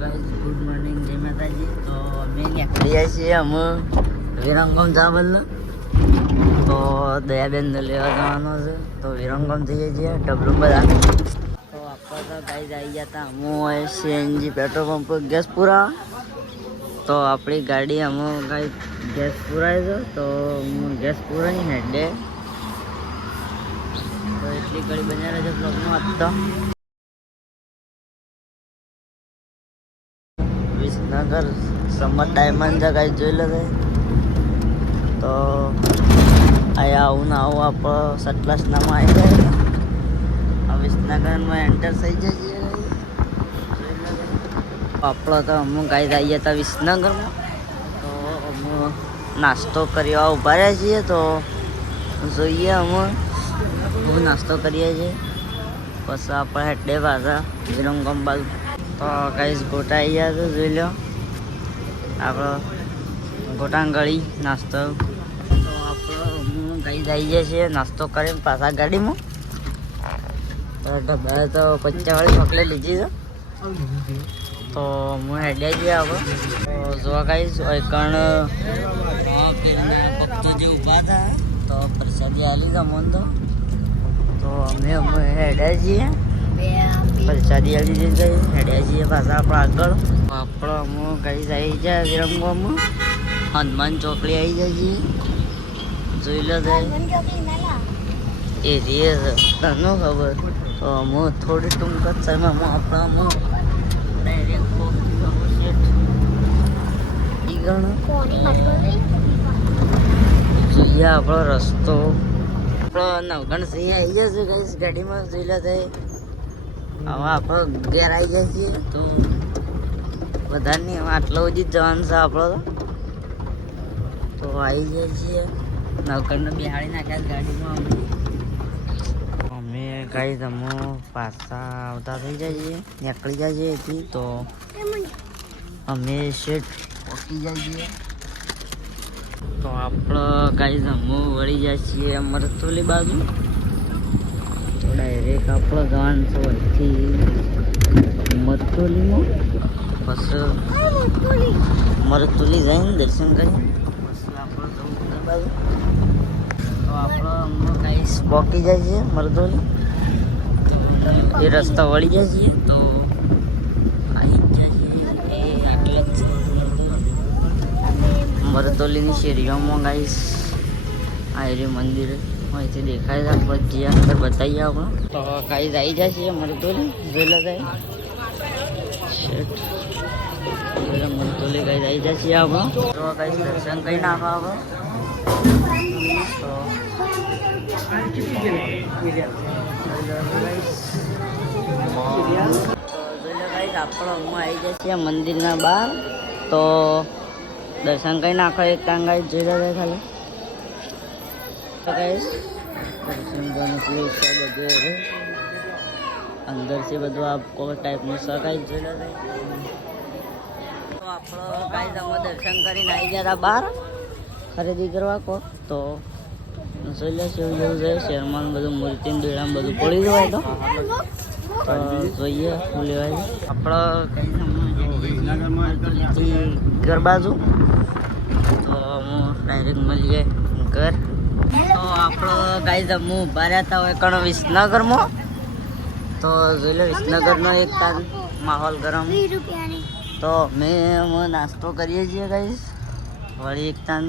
Guys good morning, જય માતાજી. તો અમે નીકળીએ છીએ અમે વિરંગમ જવાનું. તો દયાબેનને લેવા જવાનો છે. તો વિરંગમ જઈએ છીએ ડબલું બધા. તો આપણે તો ગાઈસ આવી ગયા હતા. હું સીએનજી પેટ્રોલ પંપ ગેસ પૂરા. તો આપણી ગાડી અમે ગાઈસ ગેસ પૂરાય છે. તો હું ગેસ પૂરાઈ ને ડે તો એટલી ઘડી બન્યા રહેજો બ્લોગમાં. આપતો વિસનગર સમર ડાયમંડ જગ્યાએ જોઈ લે. તો અહીંયા આવું ને આવું આપણે સટલાસનામાં આવી જાય. આ વિસનગરમાં એન્ટર થઈ જઈએ. આપણે તો અમુક ગાઈ જઈએ હતા વિસનગરમાં. તો અમુક નાસ્તો કરવા ઊભા રહ્યા છીએ. તો જોઈએ અમે હું નાસ્તો કરીએ છીએ. પછી આપણે હેડે પાછા વિરંગમ બાજુ. તો ગાઈસ ગોટા આવી ગયા તો જોઈ લો. આપણે ગોટાં ગળી નાસ્તો. તો આપણે હું ગાઈસ આવી જાય છે નાસ્તો કરીને પાછા ગાડીમાં. તો ડબ્બા તો 50 વાળી ચોકલેટ લીધી છે. તો હું હેડે જઈએ આપણે. તો જોવા ગાઈસ કણ ભક્તો જે ઊભા હતા તો પ્રસાદી આલી ગમો. તો અમે હેડે છીએ પ્રસાદી આલી દીધી. હેડે છીએ પાછા આપણે આગળ. આપણે અમે ગાઈસ આવી જાય વિરંગોમાં. હનુમાન ચોકડી આવી જાય છીએ. જોઈ લો જાય એ રીએ છે તને ખબર. તો અમે થોડી ટૂંક જ સમયમાં આપણા ડાયરેક્ટ જોઈએ આપણો રસ્તો. આપણો નવગણસિંહ આવી જશે ગાઈસ ગાડીમાં. જોઈ લે જાય હવે આપણે ઘેર આવી જાય છીએ. તો વધારે નહીં આટલો સુધી જ જવાનું છે આપણો. તો આવી જાય છીએ નવગણને બિહાડી નાખ્યા ગાડીમાં. અમે ગાઈસ અમે પાછા આવતા થઈ જાય છીએ, નીકળી જાય છીએ એથી. તો અમે શેઠ પહોંચી જાય છીએ. તો આપણે ગાઈસ અમે વળી જાય છીએ મરતોલી બાજુ. તો ડાયરેક્ટ આપણે જવાનું છે અહીંથી મરતોલીમાં. પછી મરતોલી જઈને દર્શન કરીને પછી આપણે જવું બાજુ. તો આપણે અમે ગાઈસ પહોંચી જાય છીએ મરતોલી. એ રસ્તા વળી જાય છીએ. તો આવી જાય છીએ મરતોલીની શેરીઓમાં ગાઈસ આયરી મંદિર અહીંથી દેખાય છે. આપણે જે અંદર બતાવીએ આપણે. તો ગાઈસ આવી જાય છે મરતોલી. જોઈ લે જાય શેઠ મરતોલી ગાઈસ આવી જાય છે આપણે. તો ગાઈસ દર્શન કરી નાખો આપણે. તો જોઈ લે ગાઈસ આપણે અમે આવી જાય છે મંદિરના બહાર. તો દર્શન કરી નાખો એક ટાંગ ગાઈસ. જોઈ રહ્યા ખાલી ગાઈસ દર્શન કરવાનું બધું અંદર છે બધું આપકો ટાઈપનું છે ગાઈસ. જોઈ રહ્યા. તો આપણો ગાઈસ અમે દર્શન કરીને આવી ગયા હતા બહાર ખરીદી કરવા કો. તો જોઈ લે જેવું જેવું છે શહેરમાં બધું મૂર્તિ દોડામાં બધું પડી જવાય. તો જોઈએ શું લેવાય. આપણે ઘર બાજુ. તો હું ડાયરેક્ટ મળીએ ઘર. તો આપણો ગાઈસ અમે ઊભા રહેતા હોય કણ વિસનગરમાં. તો જોઈ લો વિસનગરનો એક તાન માહોલ ગરમ. તો અમે નાસ્તો કરીએ છીએ ગાઈસ વળી એક તાન.